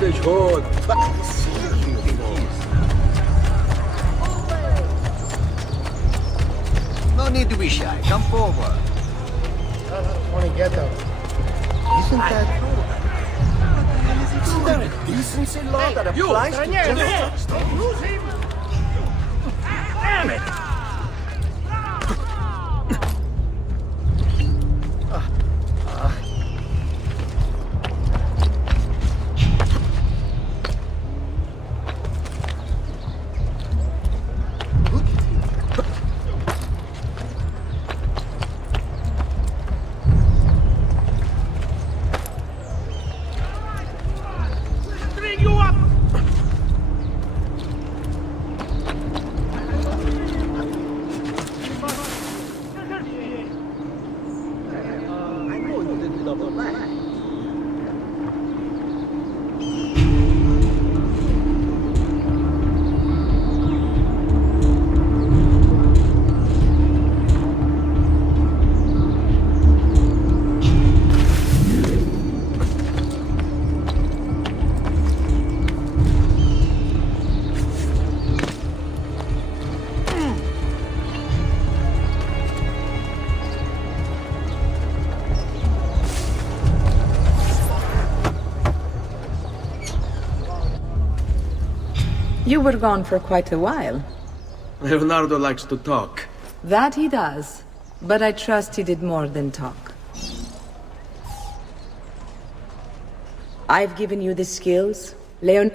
Savage horde. No need to be shy. Come forward. Want to get them. Isn't there a decency law that applies to just... Lose him! Damn it! String you up! I know you did double back. You were gone for quite a while. Leonardo likes to talk. That he does, but I trust he did more than talk. I've given you the skills, Leon.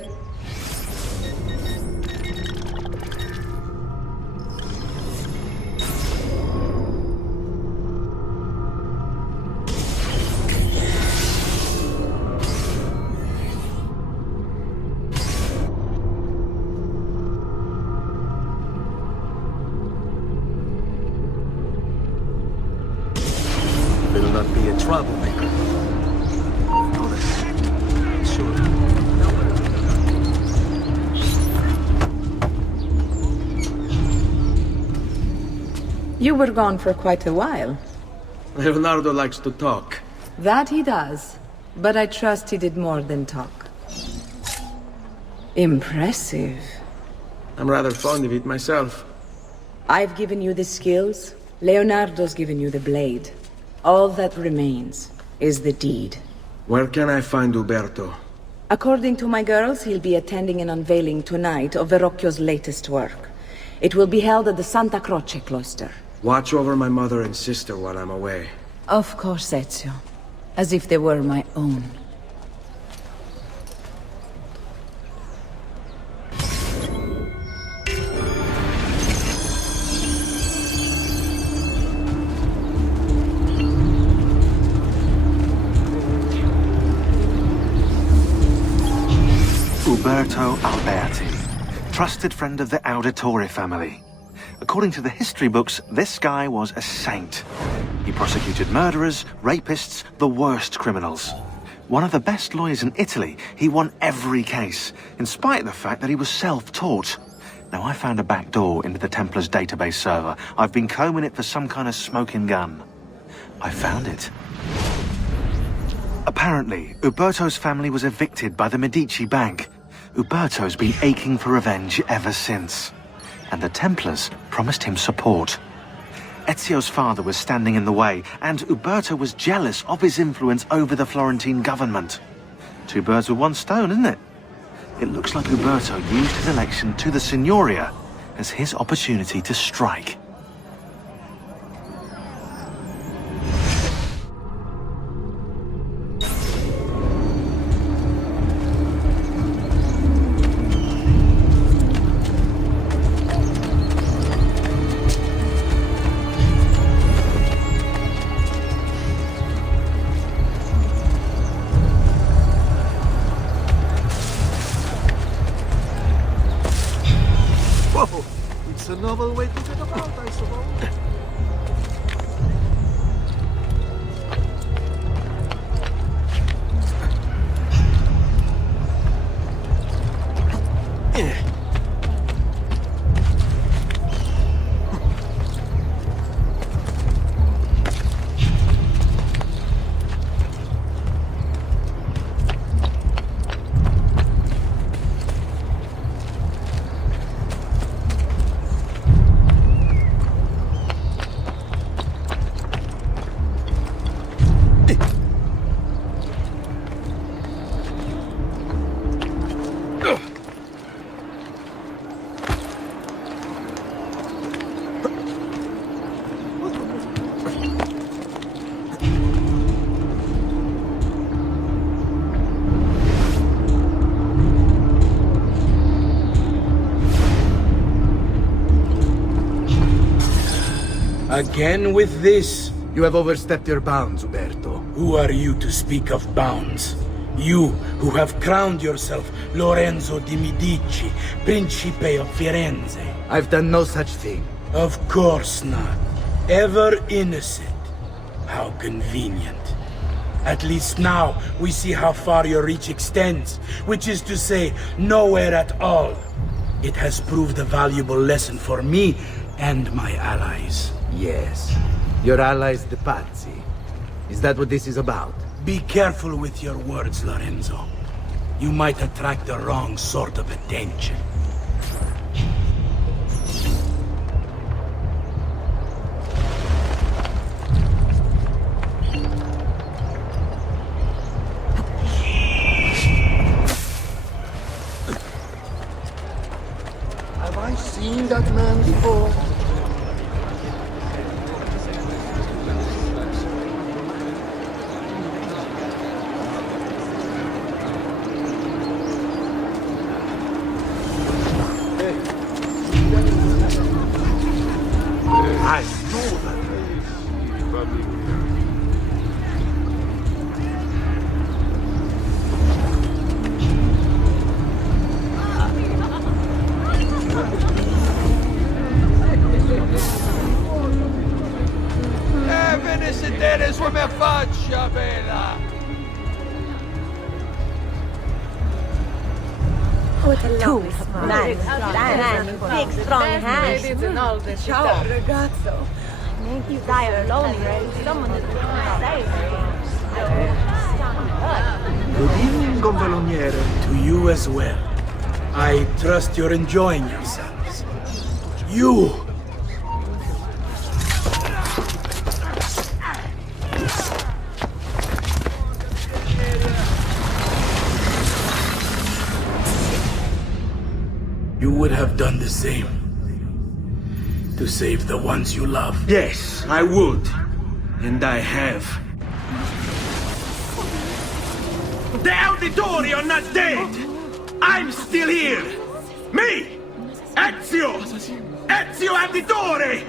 Will not be a troublemaker. Sure. You were gone for quite a while. Leonardo likes to talk. That he does, but I trust he did more than talk. Impressive. I'm rather fond of it myself. I've given you the skills, Leonardo's given you the blade. All that remains is the deed. Where can I find Uberto? According to my girls, he'll be attending an unveiling tonight of Verrocchio's latest work. It will be held at the Santa Croce cloister. Watch over my mother and sister while I'm away. Of course, Ezio. As if they were my own. Uberto Alberti, trusted friend of the Auditore family. According to the history books, this guy was a saint. He prosecuted murderers, rapists, the worst criminals. One of the best lawyers in Italy, he won every case, in spite of the fact that he was self-taught. Now, I found a back door into the Templars' database server. I've been combing it for some kind of smoking gun. I found it. Apparently, Uberto's family was evicted by the Medici Bank. Uberto's been aching for revenge ever since. And the Templars promised him support. Ezio's father was standing in the way, and Uberto was jealous of his influence over the Florentine government. Two birds with one stone, isn't it? It looks like Uberto used his election to the Signoria as his opportunity to strike. Whoa! It's a novel way to get about, I suppose. Again with this? You have overstepped your bounds, Uberto. Who are you to speak of bounds? You, who have crowned yourself Lorenzo di Medici, Principe of Firenze. I've done no such thing. Of course not. Ever innocent. How convenient. At least now, we see how far your reach extends, which is to say, nowhere at all. It has proved a valuable lesson for me and my allies. Yes. Your allies, the Pazzi. Is that what this is about? Be careful with your words, Lorenzo. You might attract the wrong sort of attention. Have I seen that man before? I know that. Ve ne sedere sulla mia faccia, bella! What a lovely smile. Nice, big, strong hands. Ciao, ragazzo. Make you die of loneliness. Someone is save Good evening, gonfaloniere. To you as well. I trust you're enjoying yourselves. You! You would have done the same. To save the ones you love. Yes, I would. And I have. The Auditori are not dead! I'm still here! Me! Ezio! Ezio Auditore!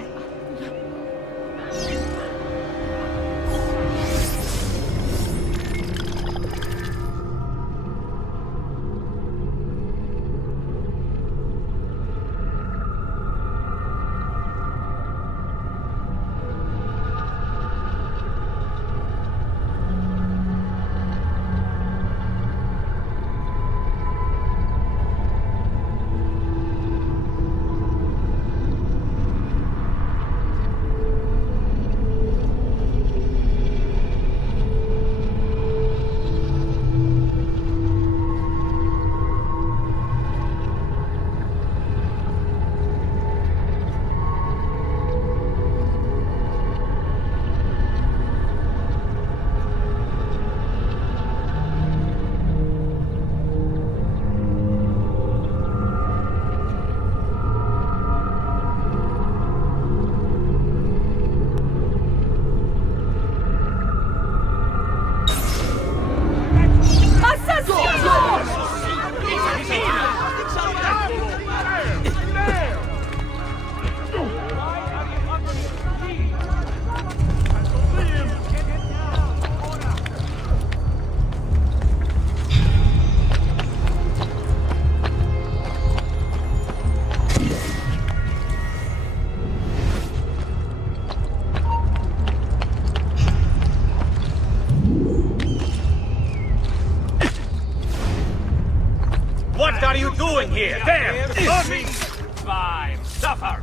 What are you doing here? There! Fine, suffer!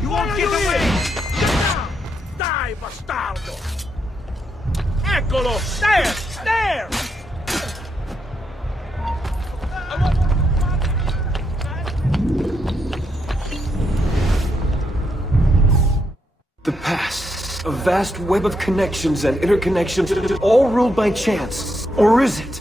You won't get away! Dai, bastardo! Eccolo! There! There! The past. A vast web of connections and interconnections, all ruled by chance. Or is it?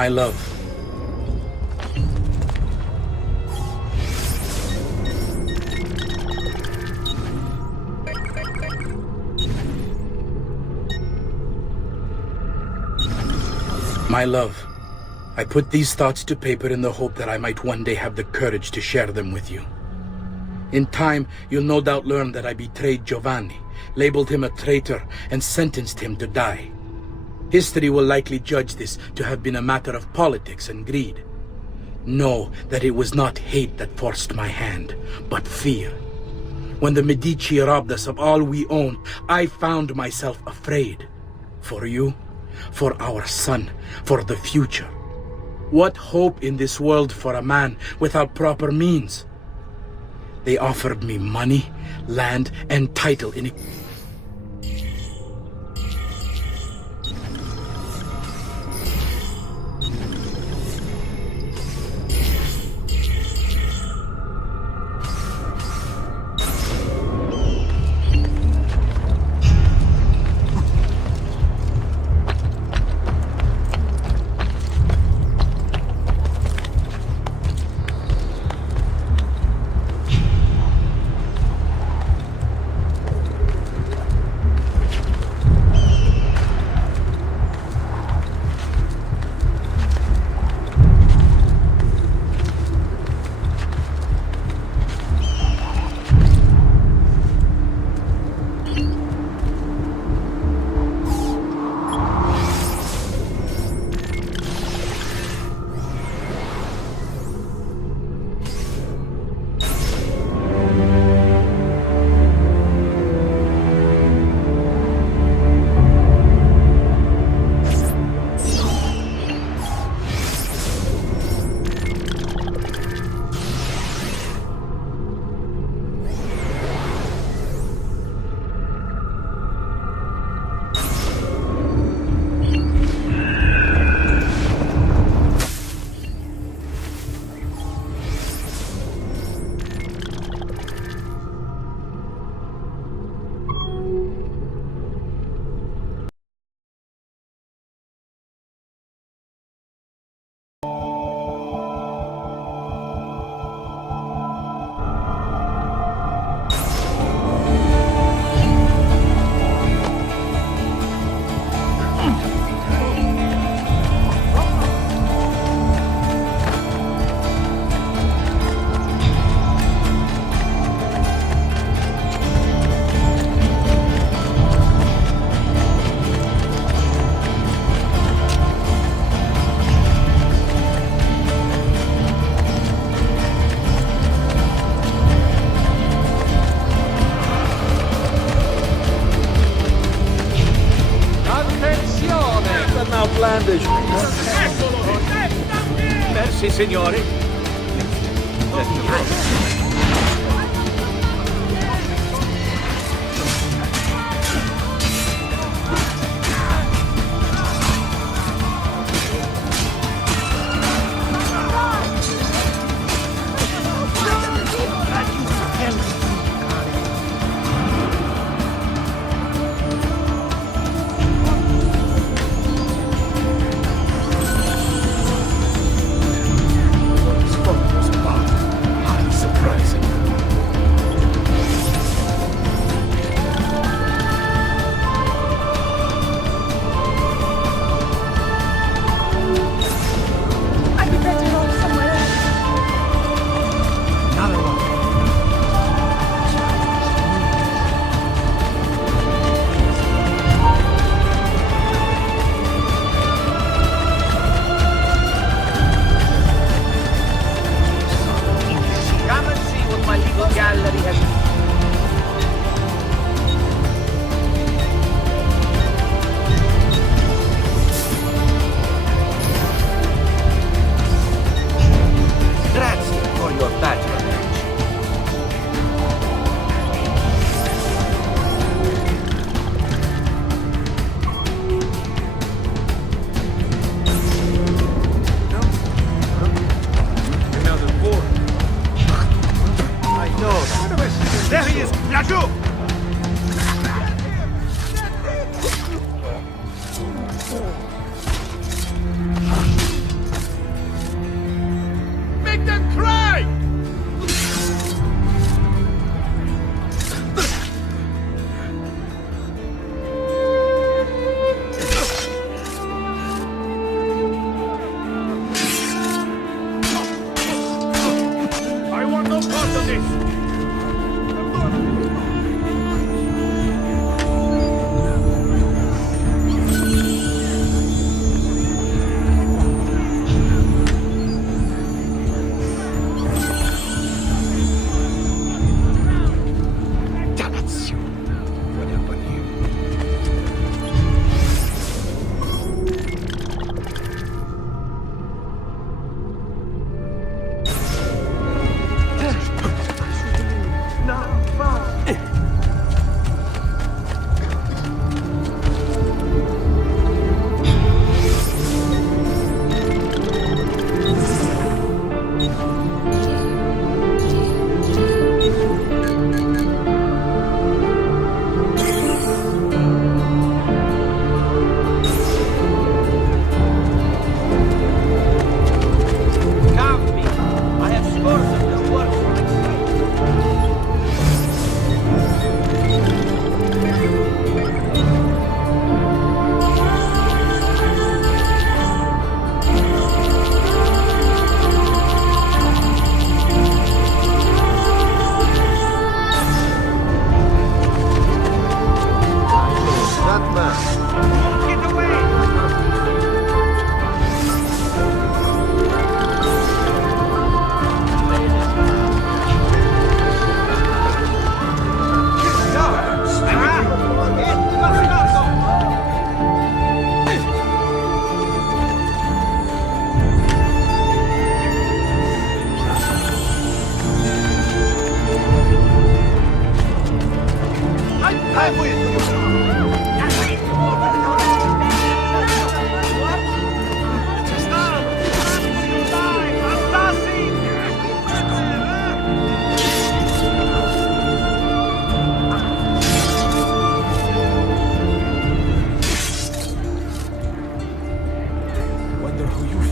My love. My love, I put these thoughts to paper in the hope that I might one day have the courage to share them with you. In time, you'll no doubt learn that I betrayed Giovanni, labeled him a traitor, and sentenced him to die. History will likely judge this to have been a matter of politics and greed. Know that it was not hate that forced my hand, but fear. When the Medici robbed us of all we owned, I found myself afraid. For you, for our son, for the future. What hope in this world for a man without proper means? They offered me money, land, and title in outlandish. Eccolo! Merci, signori. Surprise.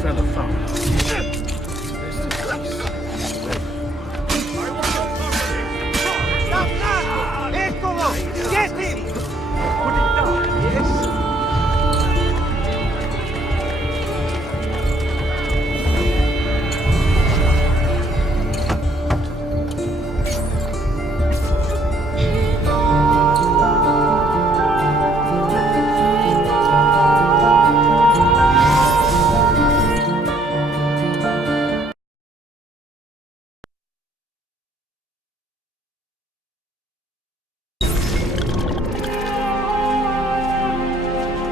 fella found. Eccolo! Get him! Put it down, yes?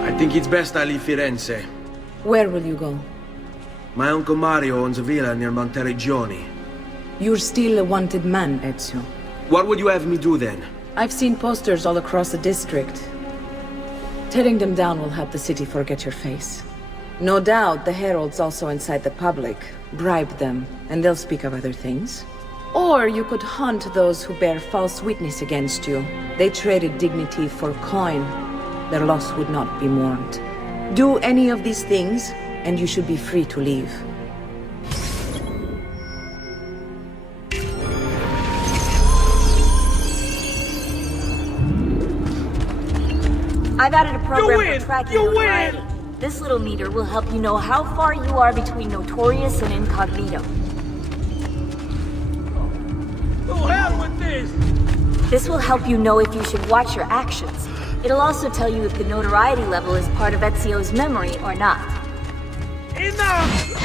I think it's best I leave Firenze. Where will you go? My uncle Mario owns a villa near Monteregioni. You're still a wanted man, Ezio. What would you have me do then? I've seen posters all across the district. Tearing them down will help the city forget your face. No doubt the heralds also incite the public. Bribe them, and they'll speak of other things. Or you could hunt those who bear false witness against you. They traded dignity for coin. Their loss would not be mourned. Do any of these things, and you should be free to leave. I've added a program win! for tracking You notoriety. win! This little meter will help you know how far you are between notorious and incognito. To hell with this! This will help you know if you should watch your actions. It'll also tell you if the notoriety level is part of Ezio's memory or not. Enough!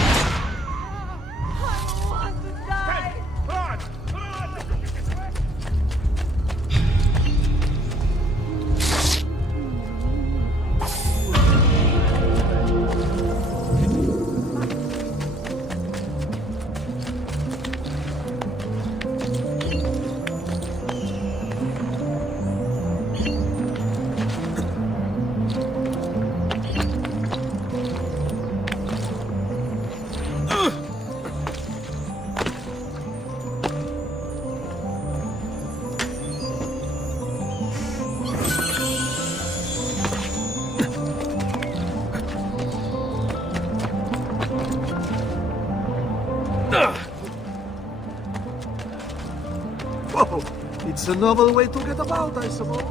Whoa! It's a novel way to get about, I suppose.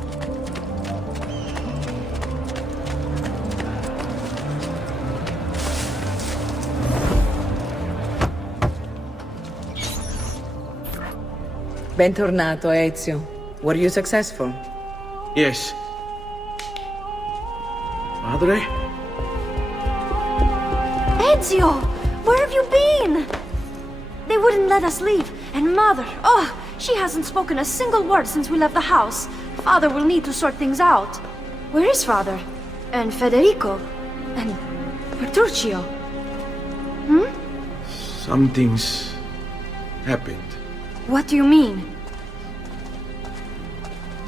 Bentornato, Ezio. Were you successful? Yes. Madre? Ezio! Where have you been? They wouldn't let us leave. And Mother, oh, she hasn't spoken a single word since we left the house. Father will need to sort things out. Where is Father? And Federico? And Petruccio? Something's happened. What do you mean?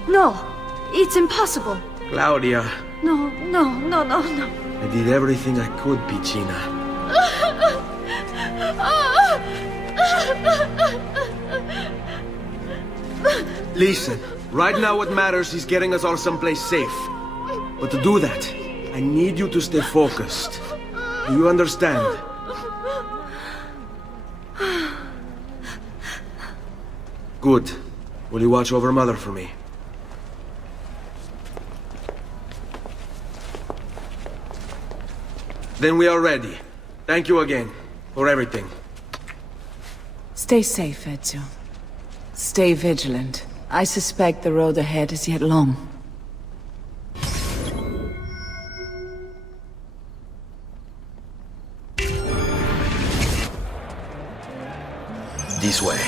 No, it's impossible. Claudia, No. I did everything I could, Piccina. Listen, right now what matters is getting us all someplace safe. But to do that, I need you to stay focused. Do you understand? Good. Will you watch over Mother for me? Then we are ready. Thank you again for everything. Stay safe, Ezio. Stay vigilant. I suspect the road ahead is yet long. This way.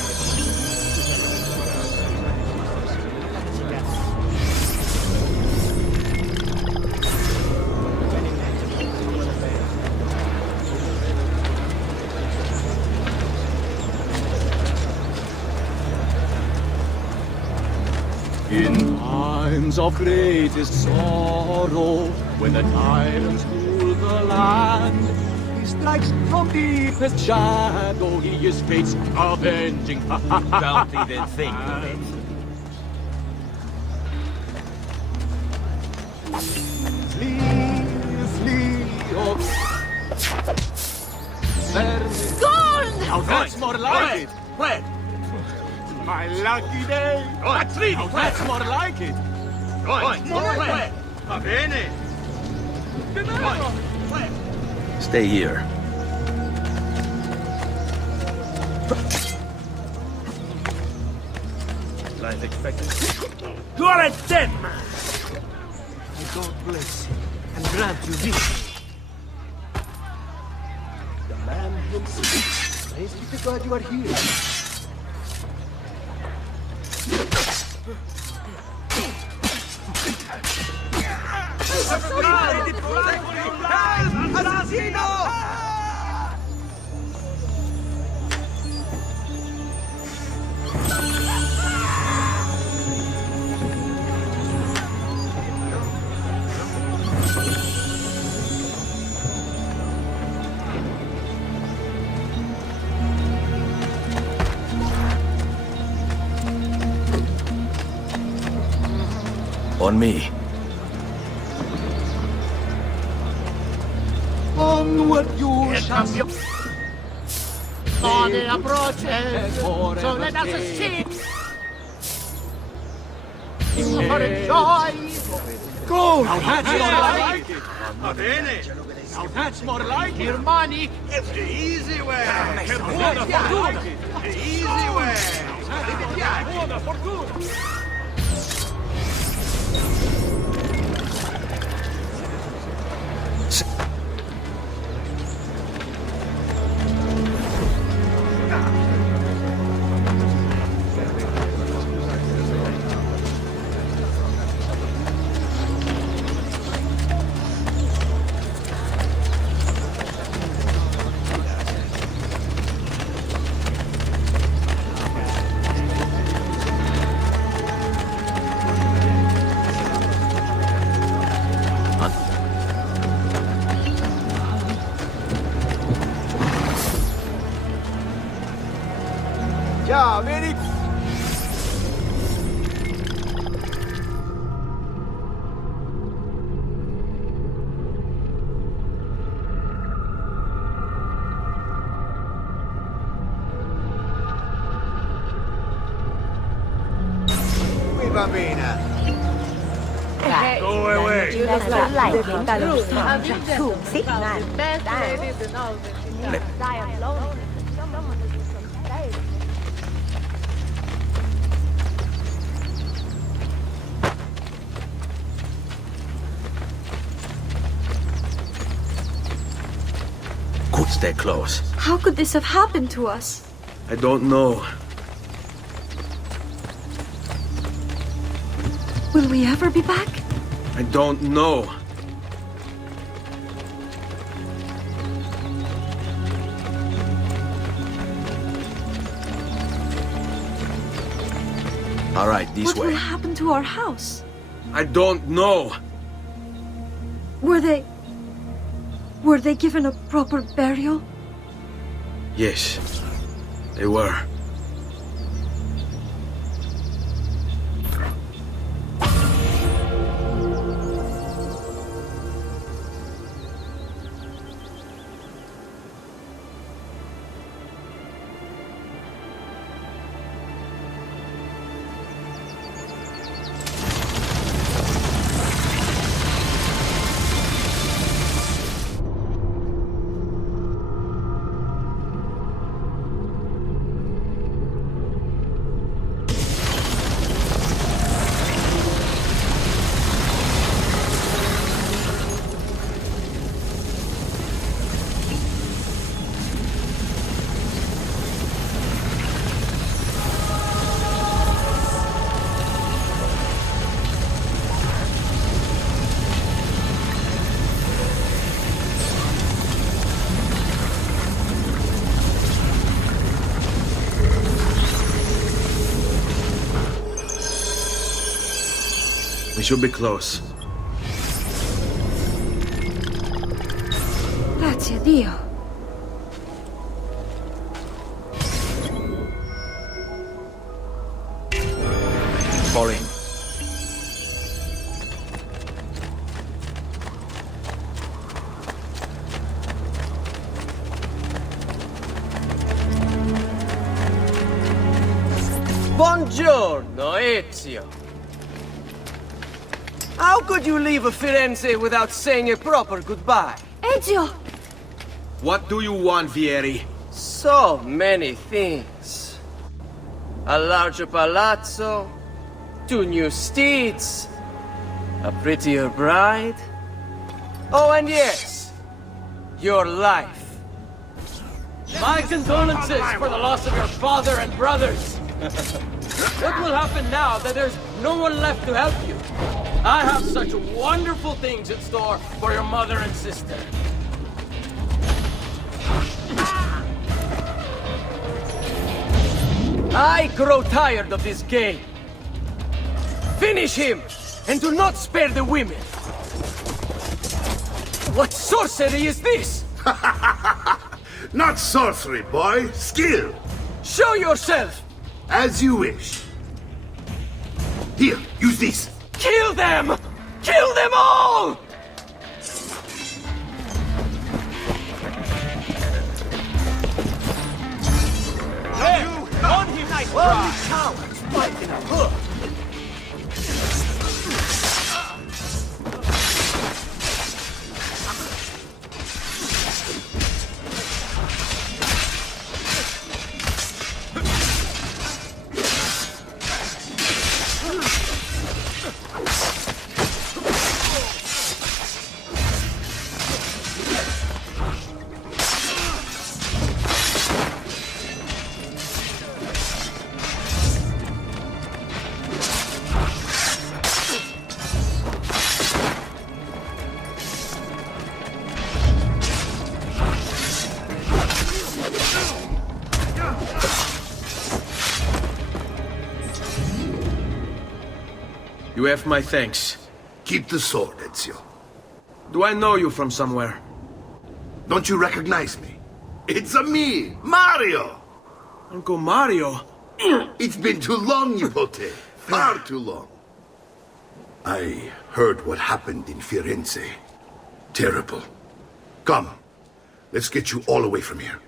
In times of greatest sorrow, when the tyrants rule the land, he strikes from deepest shadow, he is fate's avenging. Don't even think of it. Flee, flee, oh. Gold! Now that's more like it. Where? My lucky day. Now That's more like it. Where? Va bene. Stay here. Life expectancy. You are a dead man! May God bless you and grant you victory. The man himself. Praise be to God you are here. On me. Onward you shall Morning approaches, so let us sing for joy. go. Now that's more like it. Va bene. Now that's more like it. Your money, The easy way. The easy way. Buona fortuna. Yeah, very. qui bambina. Go away. Good, stay close. How could this have happened to us? I don't know. Will we ever be back? I don't know. All right, this What way. will happen to our house? I don't know. Were they given a proper burial? Yes, they were. We should be close. Grazie a Dio. Fall in. Buongiorno, Ezio. How could you leave Firenze without saying a proper goodbye? Ezio! What do you want, Vieri? So many things. A larger palazzo, 2 new steeds, a prettier bride. Oh, and yes, your life. My condolences for the loss of your father and brothers. What will happen now that there's no one left to help you? I have such wonderful things in store for your mother and sister. I grow tired of this game. Finish him, and do not spare the women. What sorcery is this? Not sorcery, boy. Skill. Show yourself! As you wish. Here, use this. Kill them! Kill them all! There! On him! Nice try! Cowards fight in a hood! You have my thanks. Keep the sword, Ezio. Do I know you from somewhere? Don't you recognize me? It's me, Mario! Uncle Mario? It's been too long, Nipote. Far too long. I heard what happened in Firenze. Terrible. Come, let's get you all away from here.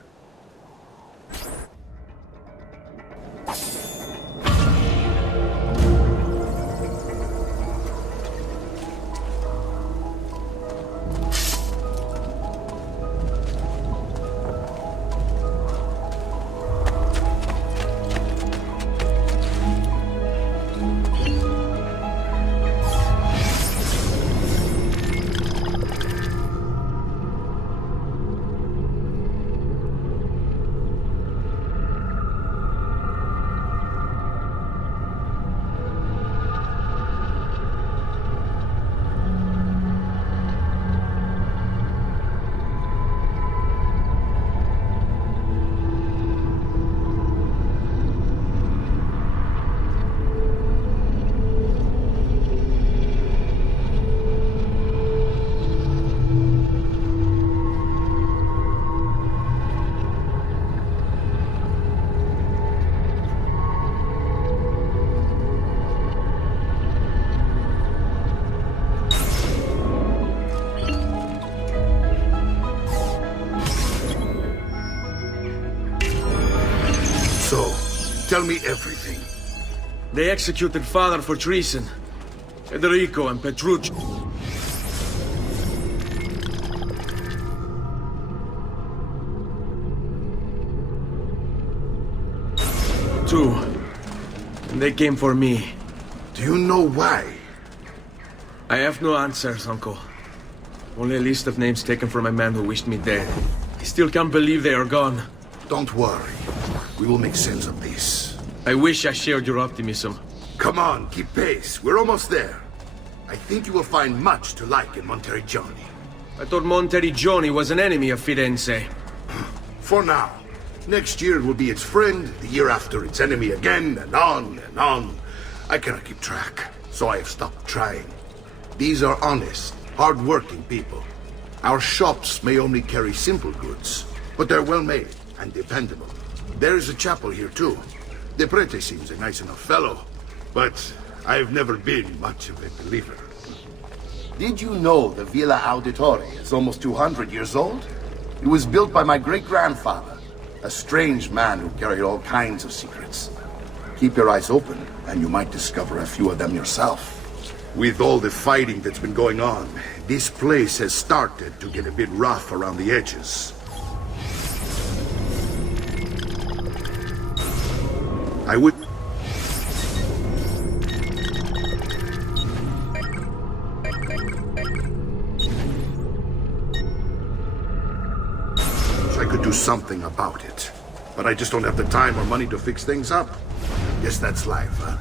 Tell me everything. They executed father for treason. Federico and Petruccio. Two. And they came for me. Do you know why? I have no answers, Uncle. Only a list of names taken from a man who wished me dead. I still can't believe they are gone. Don't worry. We will make sense of this. I wish I shared your optimism. Come on, keep pace. We're almost there. I think you will find much to like in Monteriggioni. I thought Monteriggioni was an enemy of Firenze. For now. Next year it will be its friend, the year after its enemy again, and on and on. I cannot keep track, so I have stopped trying. These are honest, hard-working people. Our shops may only carry simple goods, but they're well-made and dependable. There is a chapel here, too. The prete seems a nice enough fellow, but I've never been much of a believer. Did you know the Villa Auditore is almost 200 years old? It was built by my great-grandfather, a strange man who carried all kinds of secrets. Keep your eyes open, and you might discover a few of them yourself. With all the fighting that's been going on, this place has started to get a bit rough around the edges. I would... I could do something about it. But I just don't have the time or money to fix things up. Guess that's life, huh?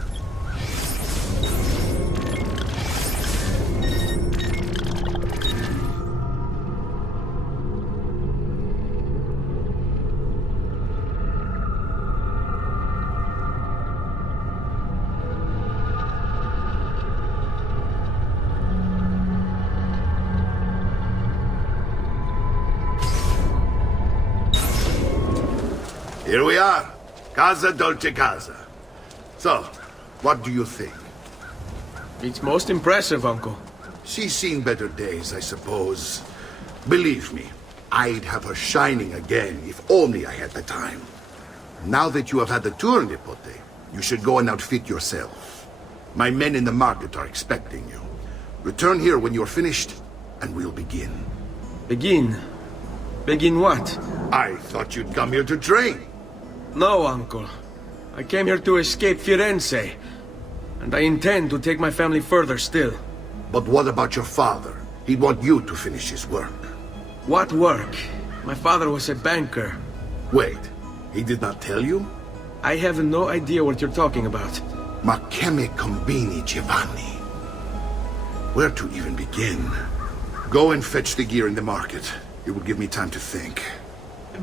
Here we are. Casa Dolce Casa. So, what do you think? It's most impressive, Uncle. She's seen better days, I suppose. Believe me, I'd have her shining again if only I had the time. Now that you have had the tour, Nipote, you should go and outfit yourself. My men in the market are expecting you. Return here when you're finished, and we'll begin. Begin? Begin what? I thought you'd come here to train. No, Uncle. I came here to escape Firenze. And I intend to take my family further still. But what about your father? He'd want you to finish his work. What work? My father was a banker. Wait, he did not tell you? I have no idea what you're talking about. Ma che me combini, Giovanni? Where to even begin? Go and fetch the gear in the market. It will give me time to think.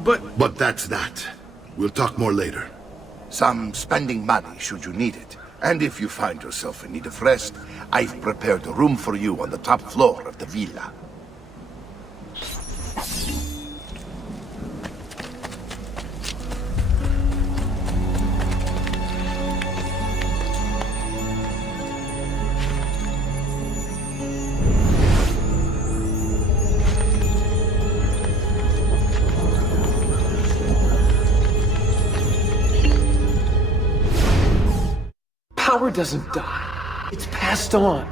But that's that. We'll talk more later. Some spending money should you need it. And if you find yourself in need of rest, I've prepared a room for you on the top floor of the villa. Power doesn't die. It's passed on.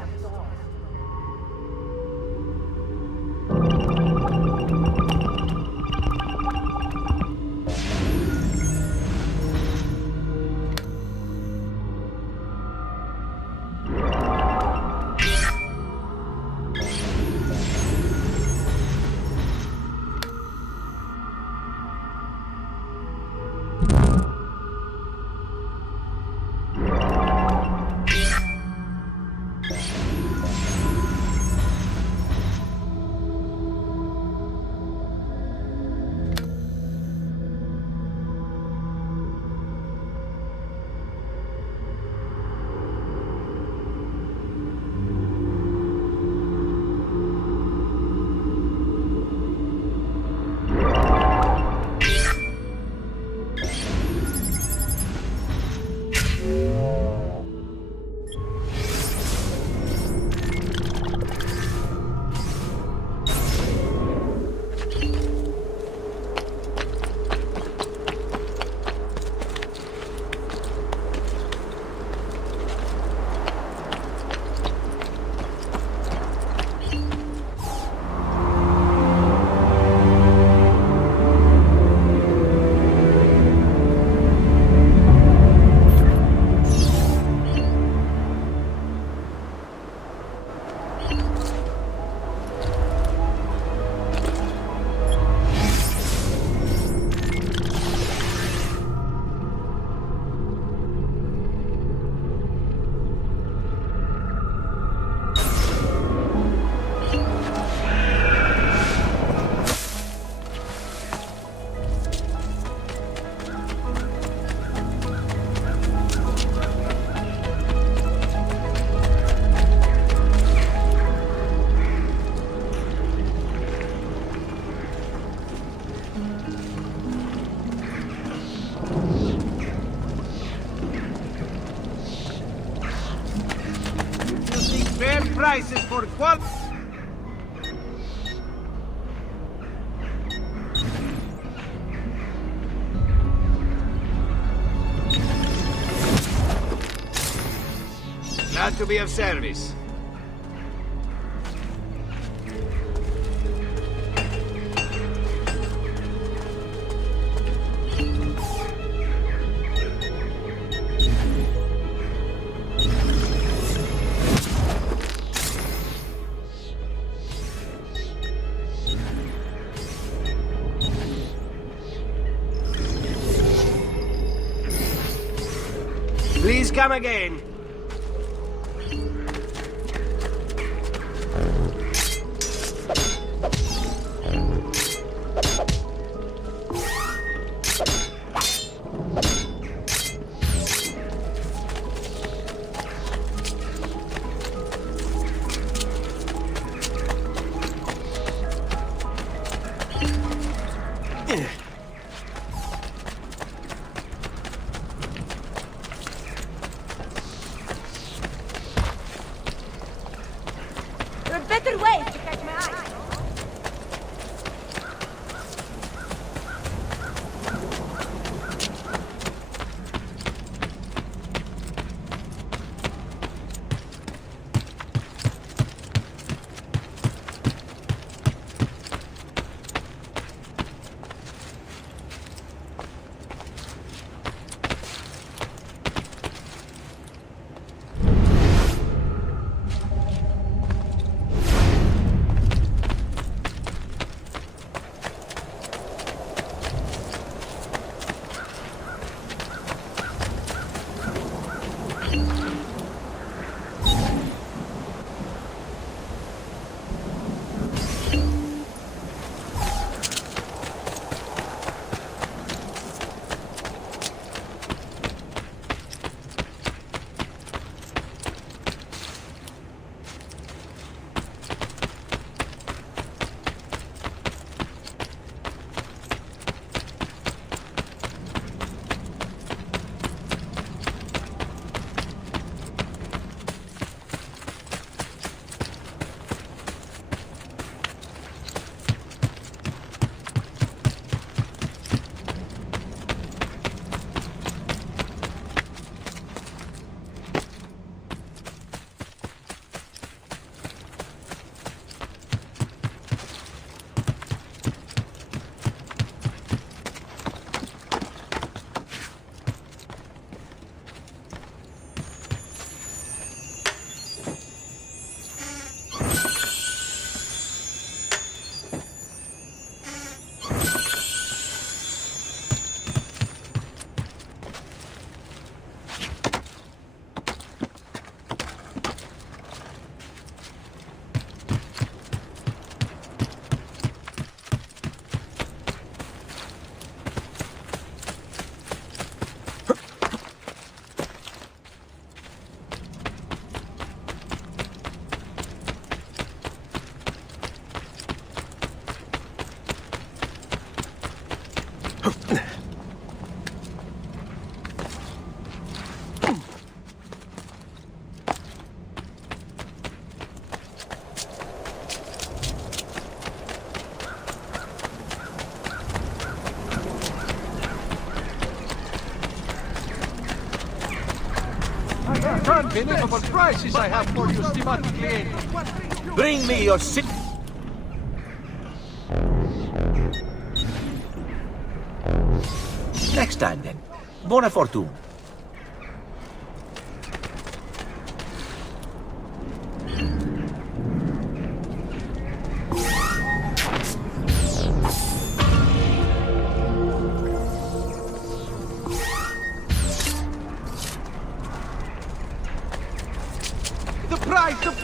Fair prices for quality. Glad to be of service. Please come again. There are better ways to catch my eye. Unbelievable prices I have for you, Stimatic lady. Bring me your sick. Next time then. Buona fortuna. The price of...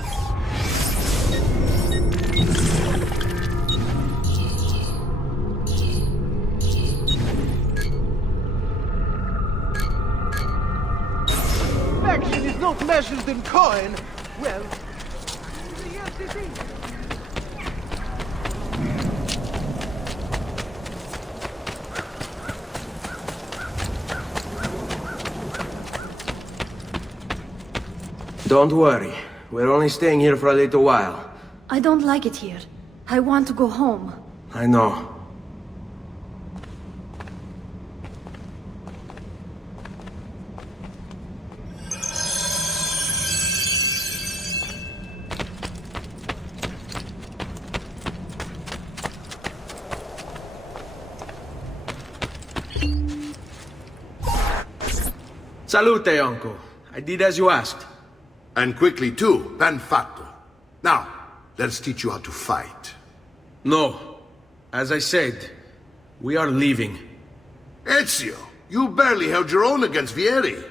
Action is not measured in coin. Well... Yes, it is. Don't worry. We're only staying here for a little while. I don't like it here. I want to go home. I know. Salute, uncle. I did as you asked. And quickly too, ben fatto. Now, let's teach you how to fight. No. As I said, we are leaving. Ezio, you barely held your own against Vieri.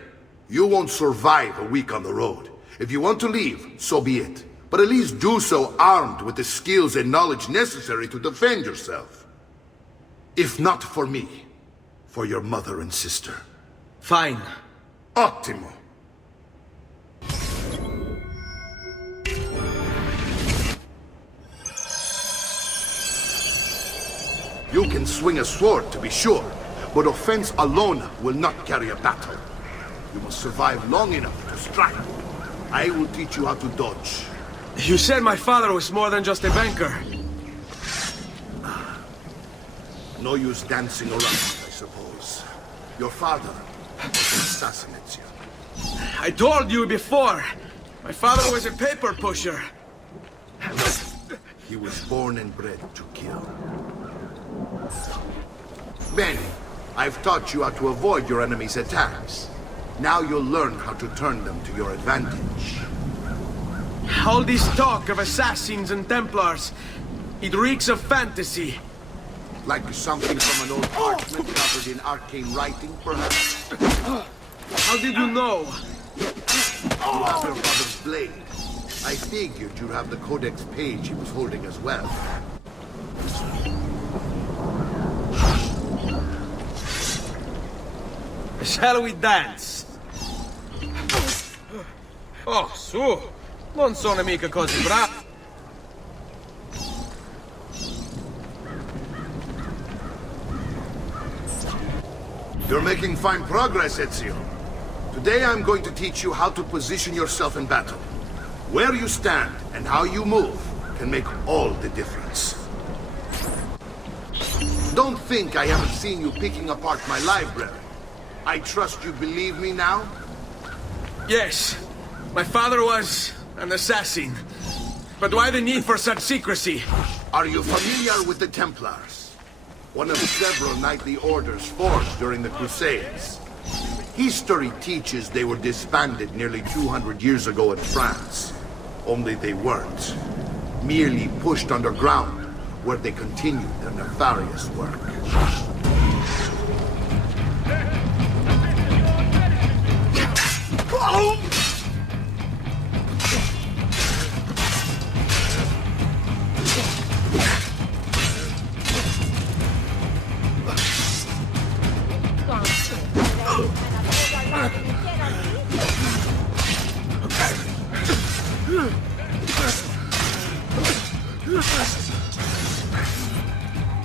You won't survive a week on the road. If you want to leave, so be it. But at least do so armed with the skills and knowledge necessary to defend yourself. If not for me, for your mother and sister. Fine. Ottimo. You can swing a sword, to be sure, but offense alone will not carry a battle. You must survive long enough to strike. I will teach you how to dodge. You said my father was more than just a banker. No use dancing around, I suppose. Your father was an assassin, Ezio. I told you before. My father was a paper pusher. He was born and bred to kill. Bene, I've taught you how to avoid your enemy's attacks. Now you'll learn how to turn them to your advantage. All this talk of assassins and Templars, it reeks of fantasy. Like something from an old parchment covered in arcane writing, perhaps? How did you know? You have your father's blade. I figured you'd have the codex page he was holding as well. Shall we dance? Oh, su! Non sono mica così bravo. You're making fine progress, Ezio. Today I'm going to teach you how to position yourself in battle. Where you stand and how you move can make all the difference. Don't think I haven't seen you picking apart my library. I trust you believe me now? Yes. My father was an assassin. But why the need for such secrecy? Are you familiar with the Templars? One of several knightly orders forged during the Crusades. History teaches they were disbanded nearly 200 years ago in France. Only they weren't. Merely pushed underground, where they continued their nefarious work.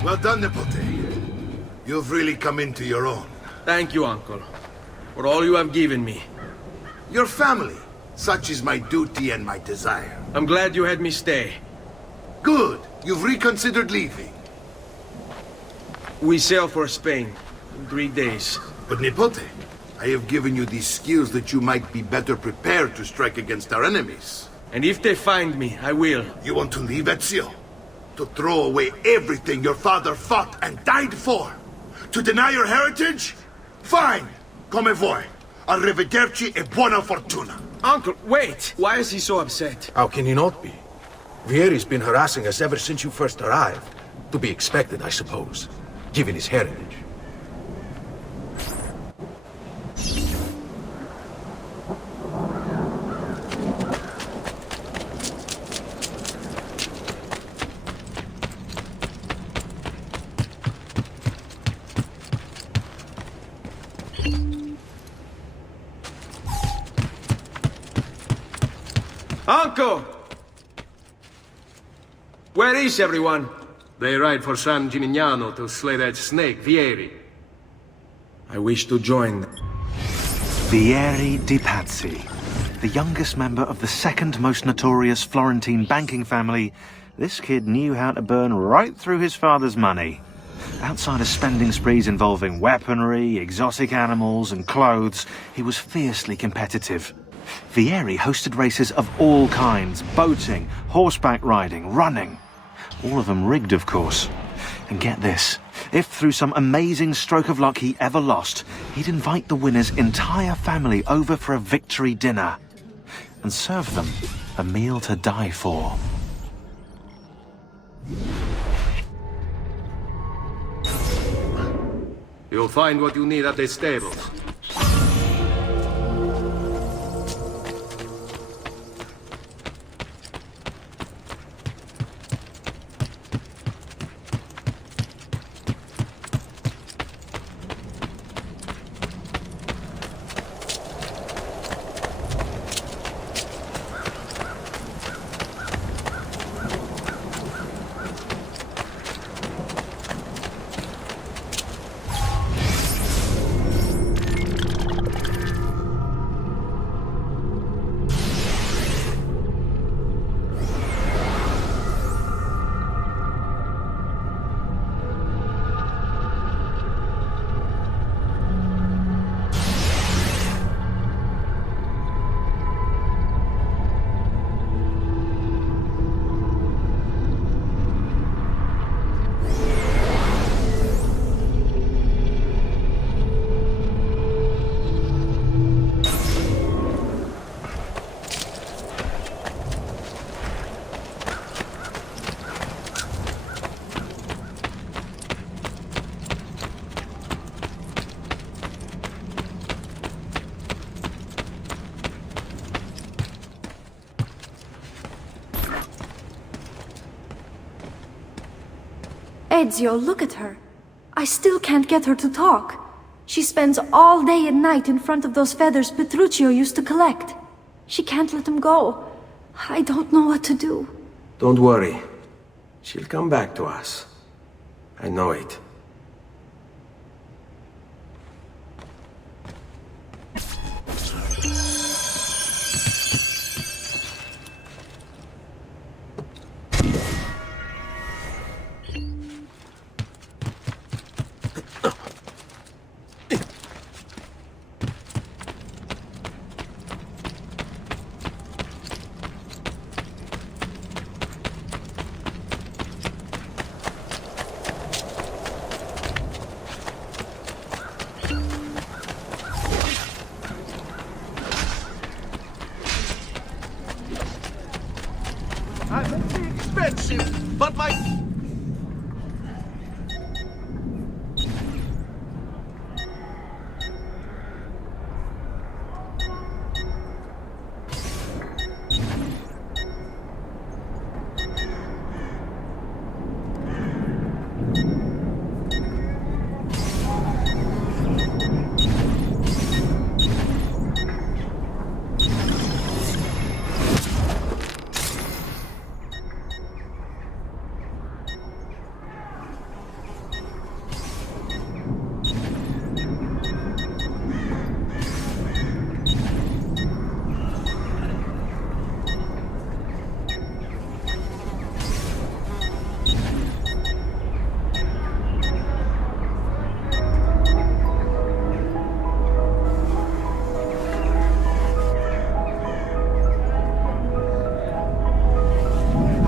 Well done, Nipote. You've really come into your own. Thank you, Uncle, for all you have given me. Your family. Such is my duty and my desire. I'm glad you had me stay. Good. You've reconsidered leaving. We sail for Spain in 3 days. But Nipote, I have given you these skills that you might be better prepared to strike against our enemies. And if they find me, I will. You want to leave, Ezio? To throw away everything your father fought and died for? To deny your heritage? Fine. Come vuoi. Arrivederci e buona fortuna. Uncle, wait! Why is he so upset? How can he not be? Vieri's been harassing us ever since you first arrived. To be expected, I suppose, given his heritage. Uncle! Where is everyone? They ride for San Gimignano to slay that snake, Vieri. I wish to join. Vieri di Pazzi, the youngest member of the second most notorious Florentine banking family, this kid knew how to burn right through his father's money. Outside of spending sprees involving weaponry, exotic animals, and clothes, he was fiercely competitive. Vieri hosted races of all kinds, boating, horseback riding, running. All of them rigged, of course. And get this, If through some amazing stroke of luck he ever lost, he'd invite the winner's entire family over for a victory dinner and serve them a meal to die for. You'll find what you need at the stables. Ezio, look at her. I still can't get her to talk. She spends all day and night in front of those feathers Petruchio used to collect. She can't let them go. I don't know what to do. Don't worry. She'll come back to us. I know it. Expensive, but my...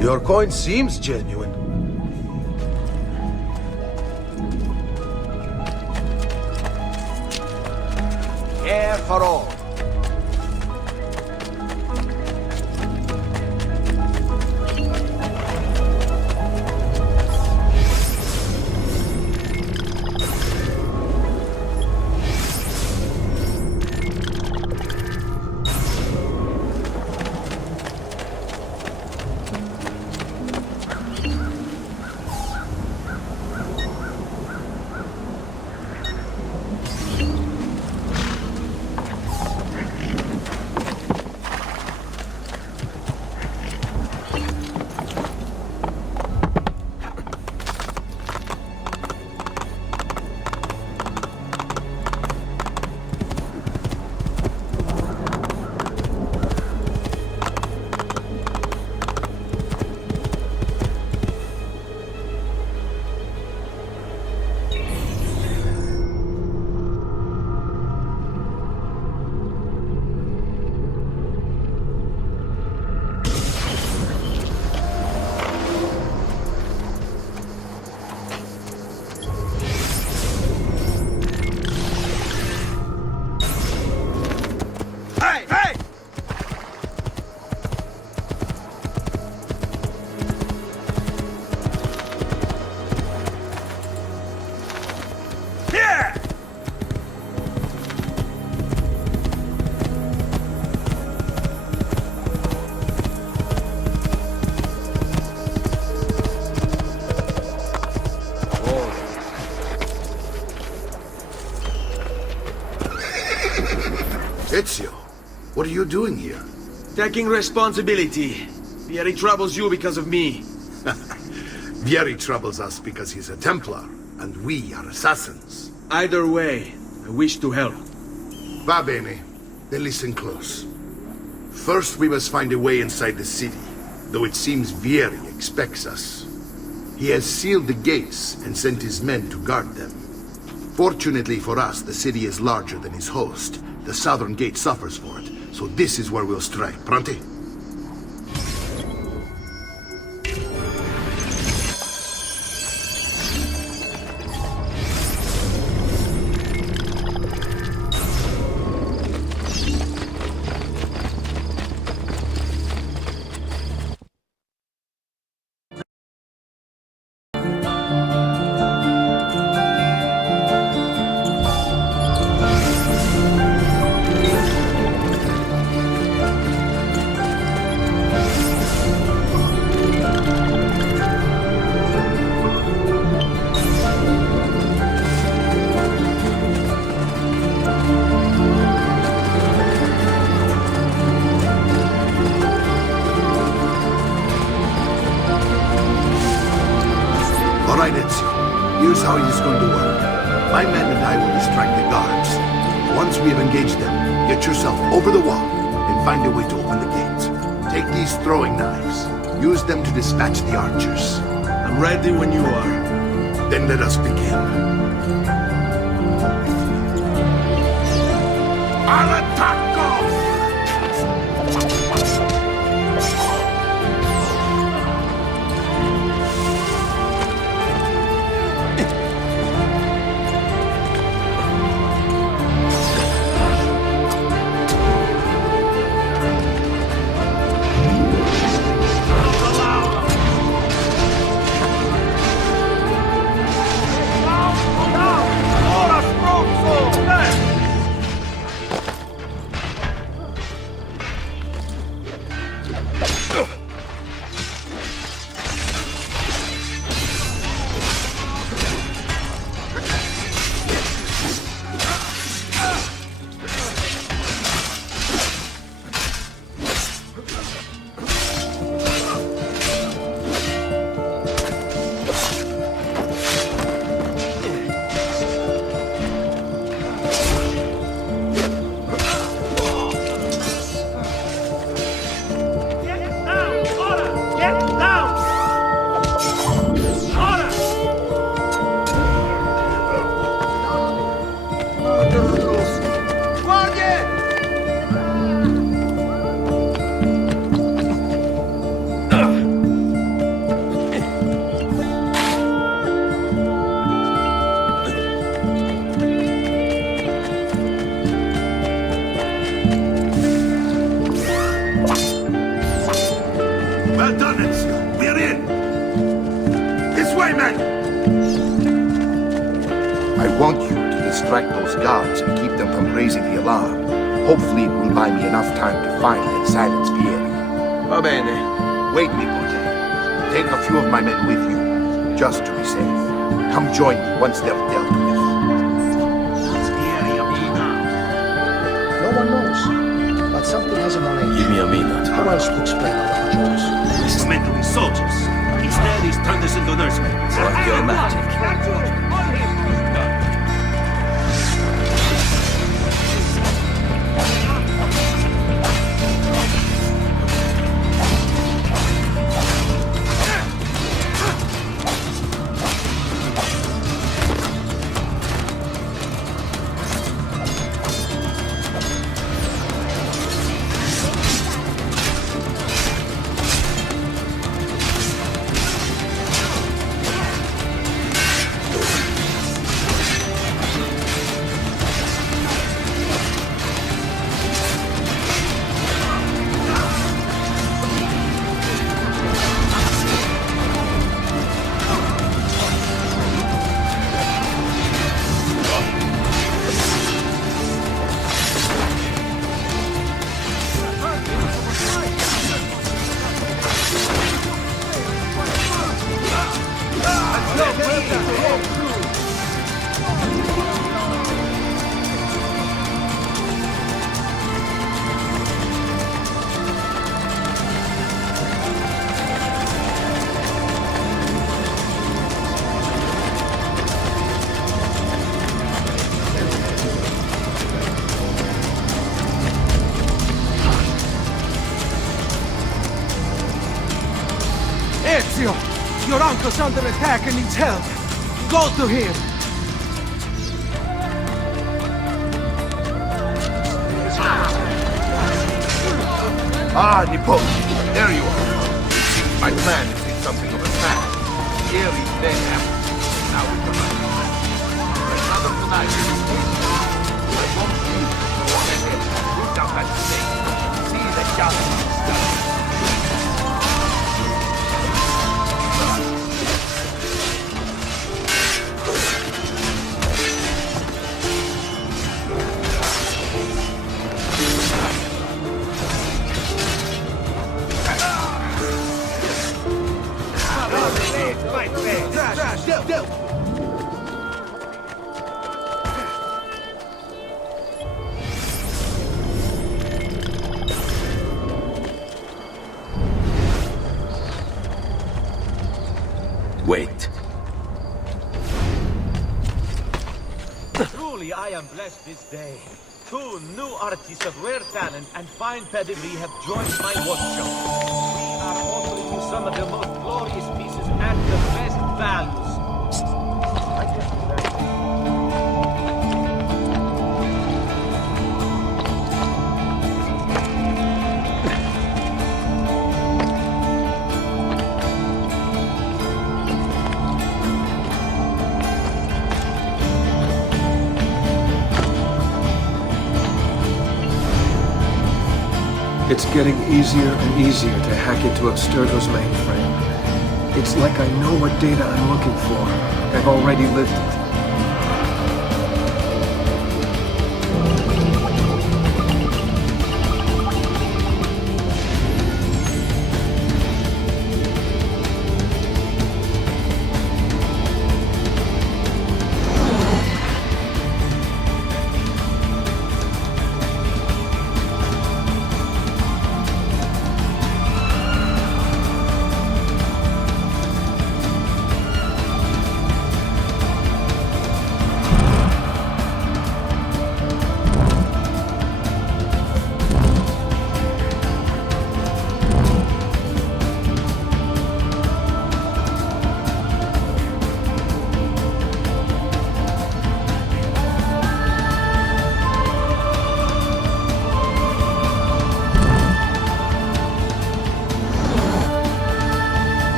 Your coin seems genuine. Care for all. Ezio, what are you doing here? Taking responsibility. Vieri troubles you because of me. Vieri troubles us because he's a Templar, and we are assassins. Either way, I wish to help. Va bene. Then listen close. First, we must find a way inside the city, though it seems Vieri expects us. He has sealed the gates and sent his men to guard them. Fortunately for us, the city is larger than his host. The southern gate suffers for it, so this is where we'll strike. Pronti? All right, Ezio. Here's how it is going to work. My men and I will distract the guards. Once we have engaged them, get yourself over the wall and find a way to open the gate. Take these throwing knives. Use them to dispatch the archers. I'm ready when you are. Then let us begin. Al attacco! Well done, Ezio. We're in. This way, men. I want you to distract those guards and keep them from raising the alarm. Hopefully it will buy me enough time to find and silence Vieri. Va bene. Wait, Nipote. Take a few of my men with you, just to be safe. Come join me once they're dealt with. No one knows, but something has an age. Give me a minute. How else to explain our choice? This is meant to be soldiers. Instead, he's turned us into nursemen. Archaeomatic. was under attack and needs help. Go to him. Ah, Nippon, there you are. It seems my plan has been something of a snag. Here is there. Now we come back. Another tonight. I want you to walk ahead and root out that snake. See that justice is done. Wait. Truly, I am blessed this day. 2 new artists of rare talent and fine pedigree have joined my workshop. We are offering you some of the most glorious pieces at the best values. I can do that. It's getting easier and easier to hack into Abstergo's mainframe. It's like I know what data I'm looking for. I've already lived it.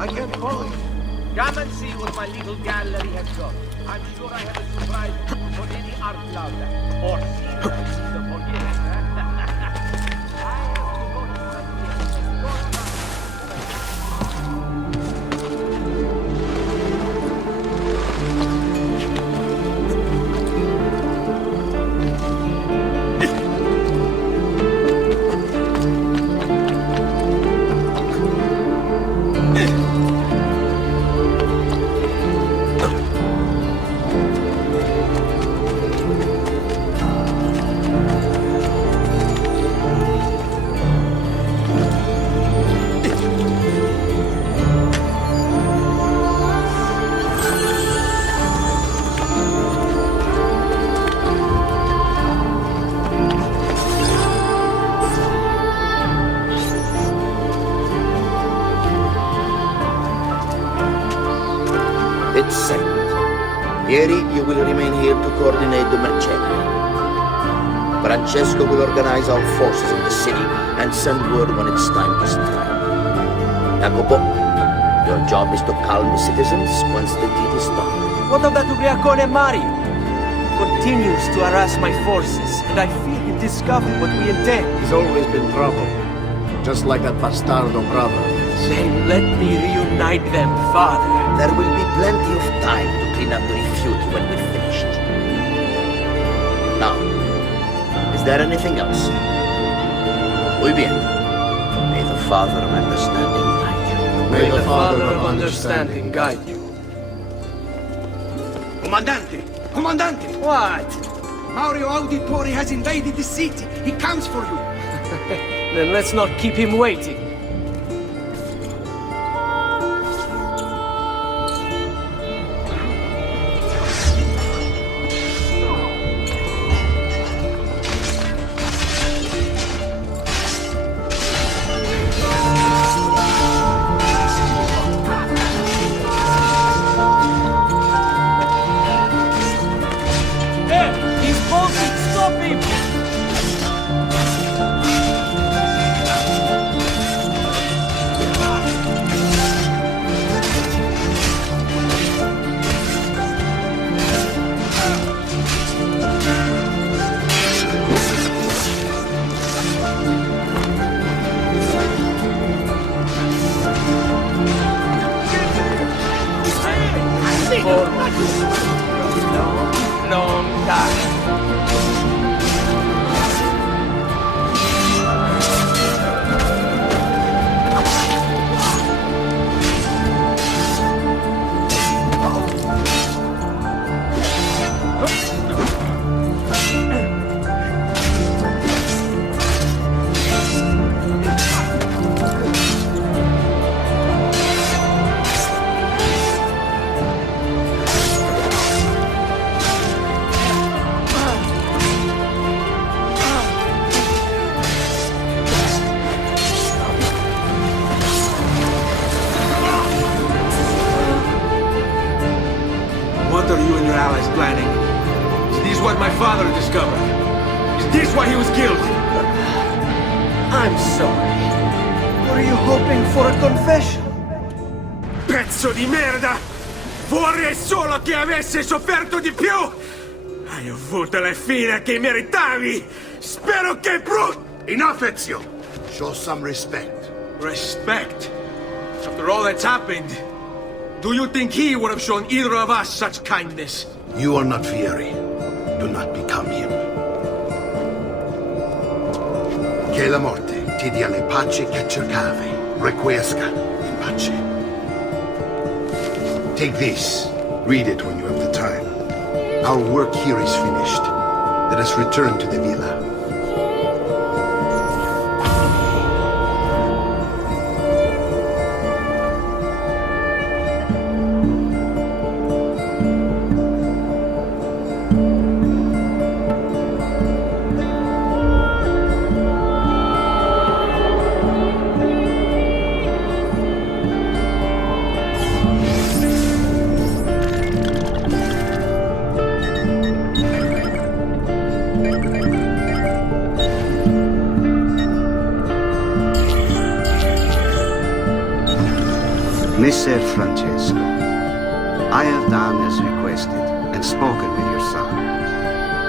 I can't follow you. Come and see what my little gallery has got. I'm sure I have a surprise for any art lover. Or see the forget. It's settled. Pieri, you will remain here to coordinate the mercenary. Francesco will organize our forces in the city and send word when it's time to strike. Jacopo, your job is to calm the citizens once the deed is done. What of that Ubriacone Mario? Continues to harass my forces, and I fear he'll discover what we intend. He's always been trouble. Just like that bastardo brother. Then let me reunite them, father. There will be plenty of time to clean up the feud when we're finished. Now, is there anything else? Muy bien. May the Father of Understanding guide you. May the Father of Understanding guide you. Comandante! Comandante! What? Mario Auditori has invaded the city. He comes for you. Then let's not keep him waiting. Long time. What are you and your allies planning? Is this what my father discovered? Is this why he was killed? I'm sorry. Were you hoping for a confession? Pezzo di merda! Vorrei solo che avesse sofferto di più! Hai avuto la fine che meritavi! Spero che Enough, Ezio! Show some respect. Respect? After all that's happened, do you think he would have shown either of us such kindness? You are not Fieri. Do not become him. Che la morte ti dia le pace che cercavi. Requiesca in pace. Take this. Read it when you have the time. Our work here is finished. Let us return to the villa. Messer Francesco, I have done as requested and spoken with your son.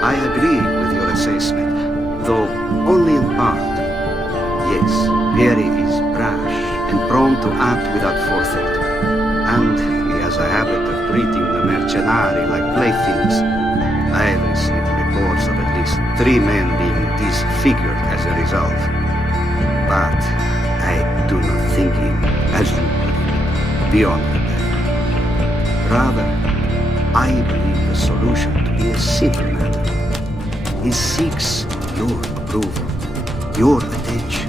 I agree with your assessment, though only in part. Yes, Pieri is brash and prone to act without forethought, and he has a habit of treating the mercenari like playthings. I have received reports of at least 3 men being disfigured as a result, but I do not think him, as you beyond repair. Rather, I believe the solution to be a simple matter. He seeks your approval, your attention.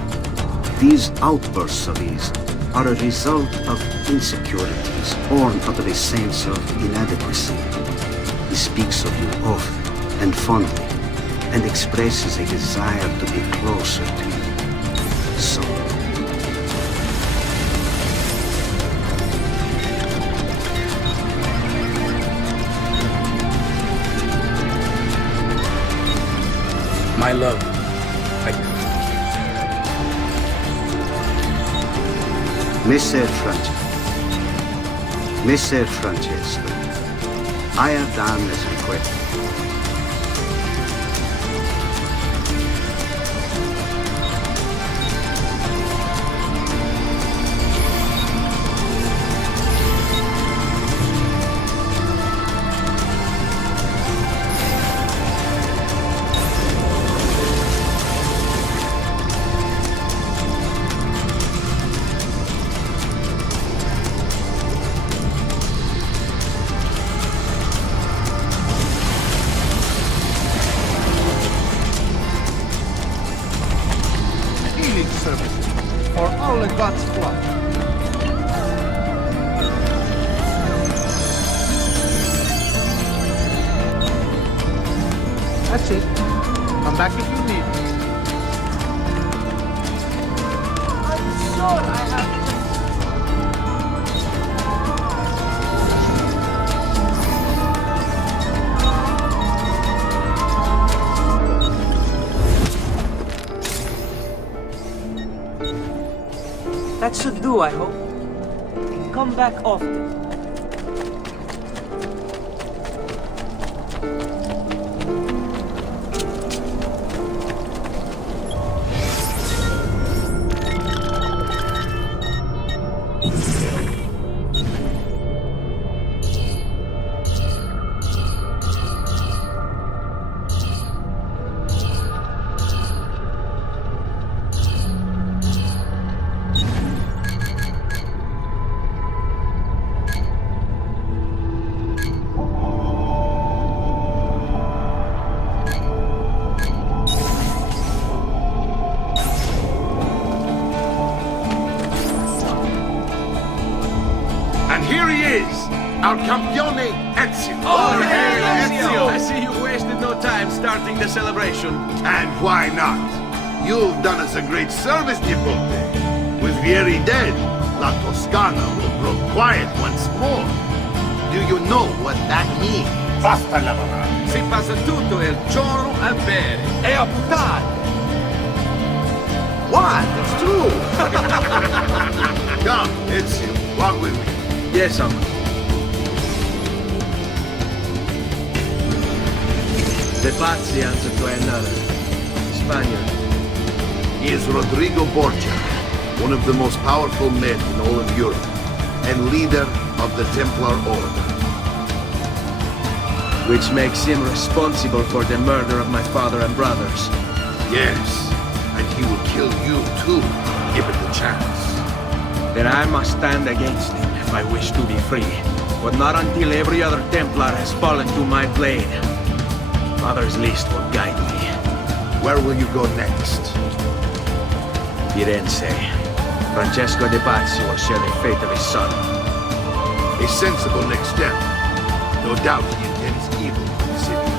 These outbursts of his are a result of insecurities born out of a sense of inadequacy. He speaks of you often and fondly, and expresses a desire to be closer to you. So, My love, Messer Francesco, I have done as requested. Healing services for all the gods' flock. That's it. Come back if you need me. I'm sure I have. That should do, I hope. Come back often. And here he is, our campione Ezio. Oh, hey, Ezio! I see you wasted no time starting the celebration. And why not? You've done us a great service, Nipote. With Vieri dead, La Toscana will grow quiet once more. Do you know what that means? Basta lavorare. Si passa tutto il giorno a bere. E a puttane. What? It's true. Come, Ezio, walk with me. Yes, uncle. The Pazzi answer to another. Spaniard. He is Rodrigo Borgia, one of the most powerful men in all of Europe, and leader of the Templar Order. Which makes him responsible for the murder of my father and brothers. Yes, and he will kill you too, given the chance. Then I must stand against him if I wish to be free. But not until every other Templar has fallen to my blade. Father's list will guide me. Where will you go next? Firenze. Francesco de Pazzi will share the fate of his son. A sensible next step. No doubt he intends evil for the city.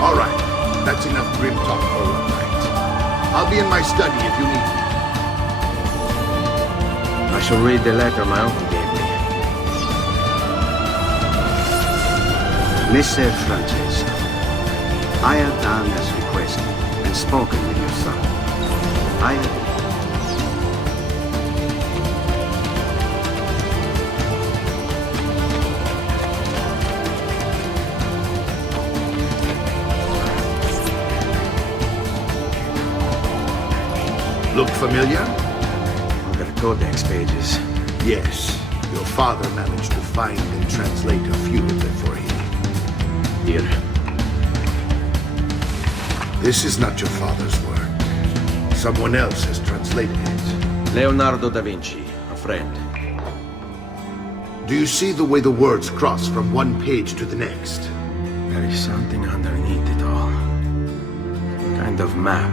All right, that's enough grim talk for one night. I'll be in my study if you need me. I shall read the letter my uncle gave me. Messer Francesco, I have done as requested and spoken with your son. I have... Look familiar? Look at the codex pages. Yes. Your father managed to find and translate a few of them for him. Here. This is not your father's work. Someone else has translated it. Leonardo da Vinci, a friend. Do you see the way the words cross from one page to the next? There is something underneath it all. Kind of map.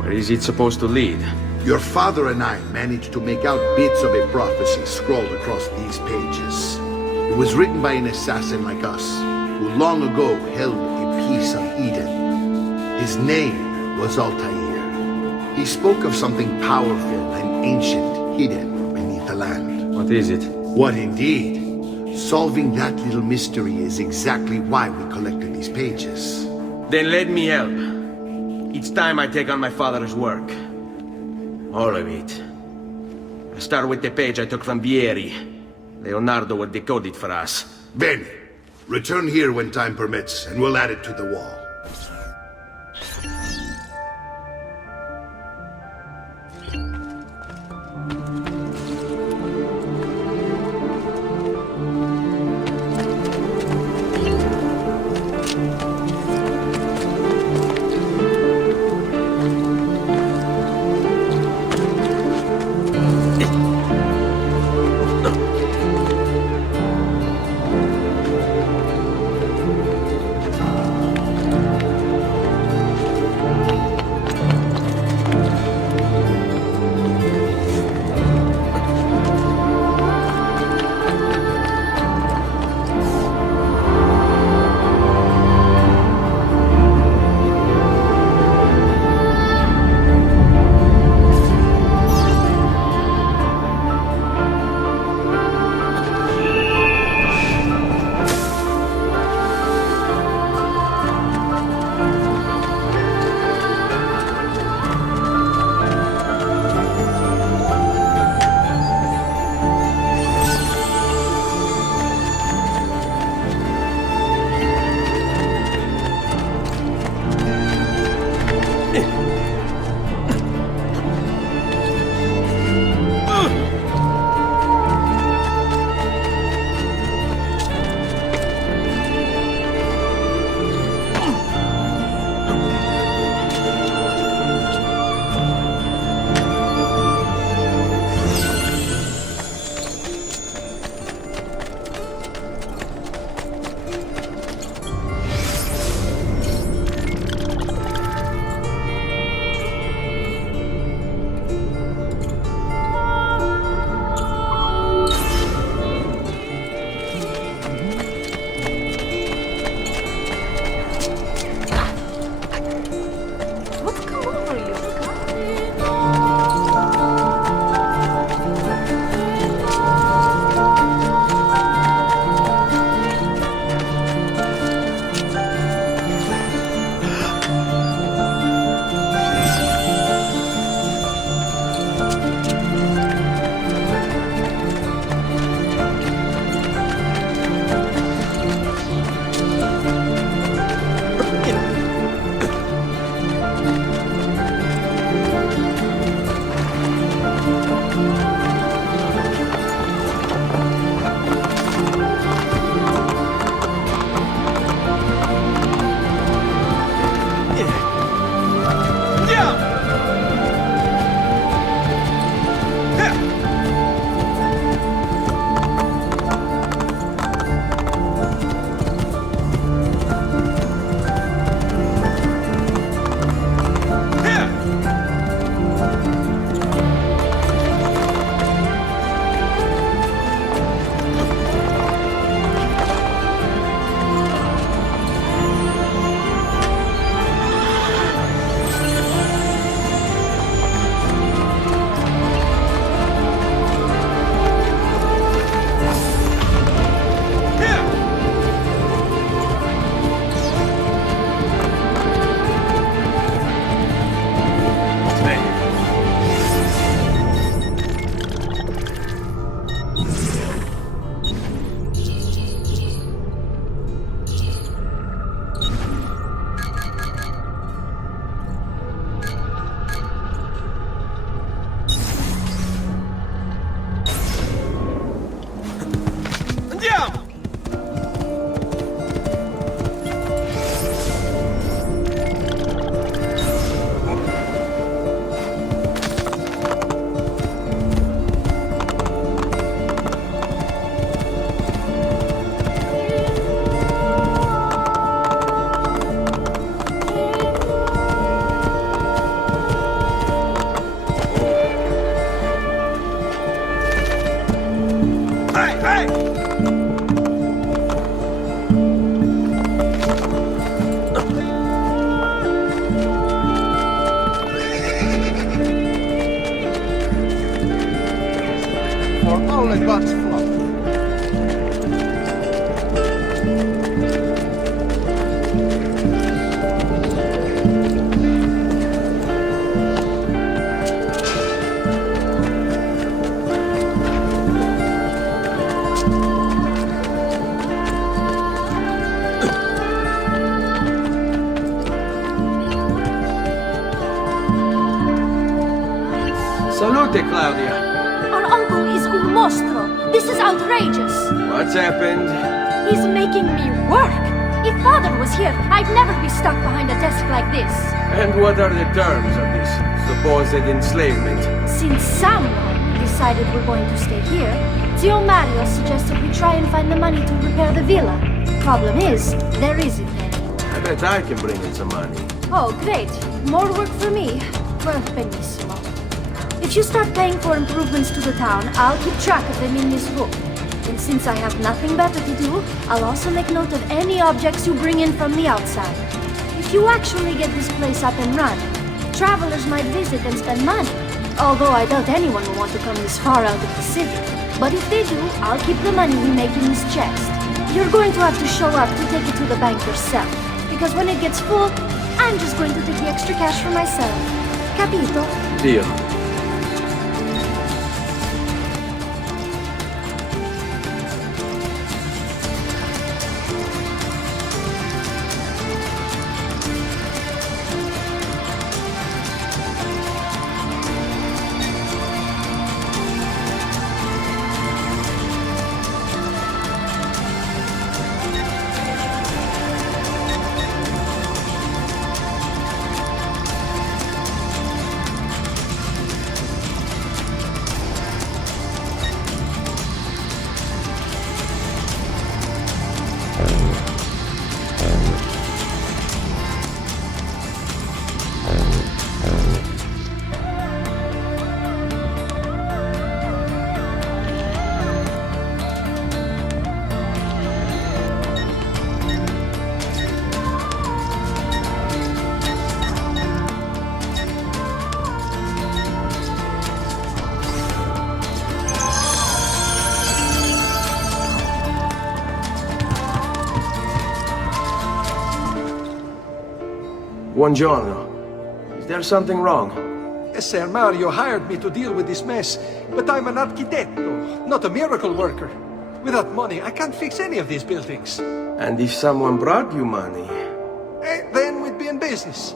Where is it supposed to lead? Your father and I managed to make out bits of a prophecy scrawled across these pages. It was written by an assassin like us, who long ago held a piece of Eden. His name was Altair. He spoke of something powerful and ancient hidden beneath the land. What is it? What indeed? Solving that little mystery is exactly why we collected these pages. Then let me help. Each time I take on my father's work. All of it. I start with the page I took from Vieri. Leonardo will decode it for us. Bene. Return here when time permits, and we'll add it to the wall. Claudia? Our uncle is un mostro. This is outrageous. What's happened? He's making me work. If Father was here, I'd never be stuck behind a desk like this. And what are the terms of this supposed enslavement? Since someone decided we're going to stay here, Zio Mario suggested we try and find the money to repair the villa. Problem is, there isn't any. I bet I can bring in some money. Oh, great. More work for me. Well, benissimo. If you start paying for improvements to the town, I'll keep track of them in this book. And since I have nothing better to do, I'll also make note of any objects you bring in from the outside. If you actually get this place up and running, travelers might visit and spend money. Although I doubt anyone will want to come this far out of the city. But if they do, I'll keep the money we make in this chest. You're going to have to show up to take it to the bank yourself. Because when it gets full, I'm just going to take the extra cash for myself. Capito? Deal. Buongiorno. Is there something wrong? Ser Mario hired me to deal with this mess, but I'm an architetto, not a miracle worker. Without money, I can't fix any of these buildings. And if someone brought you money? Then we'd be in business.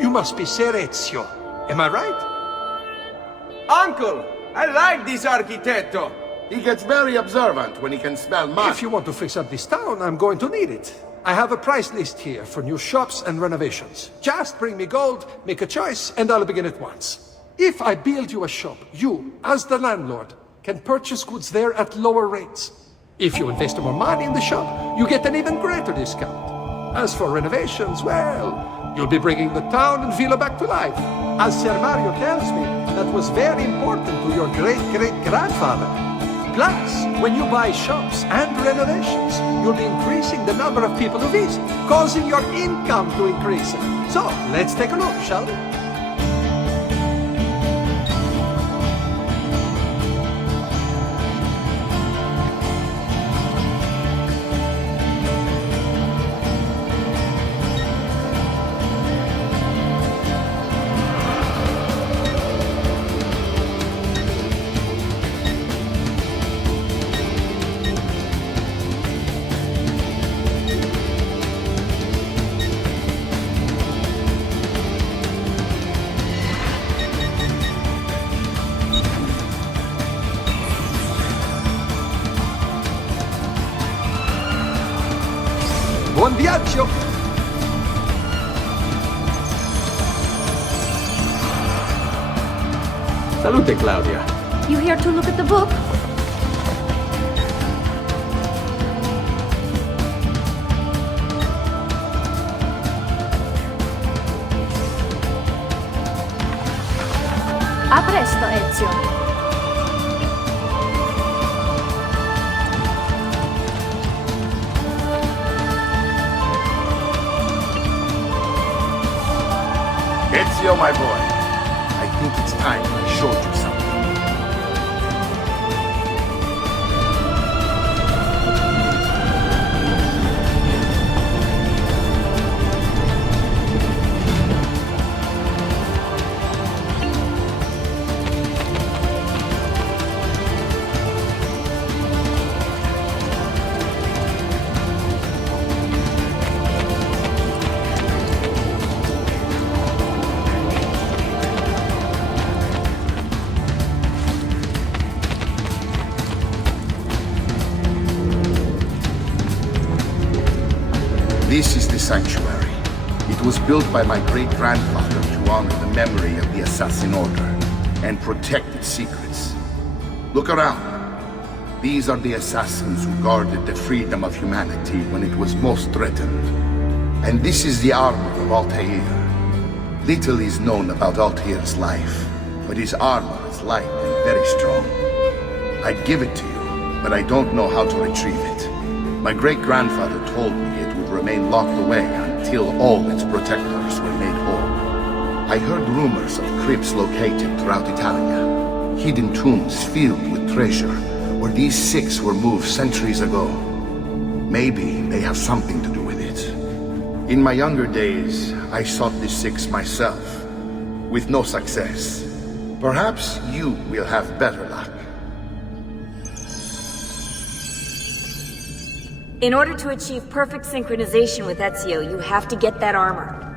You must be Ser Ezio. Am I right? Uncle! I like this architetto! He gets very observant when he can smell money. If you want to fix up this town, I'm going to need it. I have a price list here for new shops and renovations. Just bring me gold, make a choice, and I'll begin at once. If I build you a shop, you, as the landlord, can purchase goods there at lower rates. If you invest more money in the shop, you get an even greater discount. As for renovations, well, you'll be bringing the town and villa back to life. As Ser Mario tells me, that was very important to your great-great-grandfather. Plus, when you buy shops and renovations, you'll be increasing the number of people who visit, causing your income to increase. So, let's take a look, shall we? Buon viaggio! Salute, Claudia. You here to look at the book? A presto, Ezio. Ezio, my boy, I think it's time I showed you something. This is the sanctuary. It was built by my great-grandfather to honor the memory of the Assassin Order and protect its secrets. Look around. These are the assassins who guarded the freedom of humanity when it was most threatened. And this is the armor of Altair. Little is known about Altair's life, but his armor is light and very strong. I'd give it to you, but I don't know how to retrieve it. My great-grandfather told me it would remain locked away until all its protectors were made whole. I heard rumors of crypts located throughout Italia, hidden tombs filled with treasure, where these six were moved centuries ago. Maybe they have something to do with it. In my younger days, I sought the six myself, with no success. Perhaps you will have better luck. In order to achieve perfect synchronization with Ezio, you have to get that armor.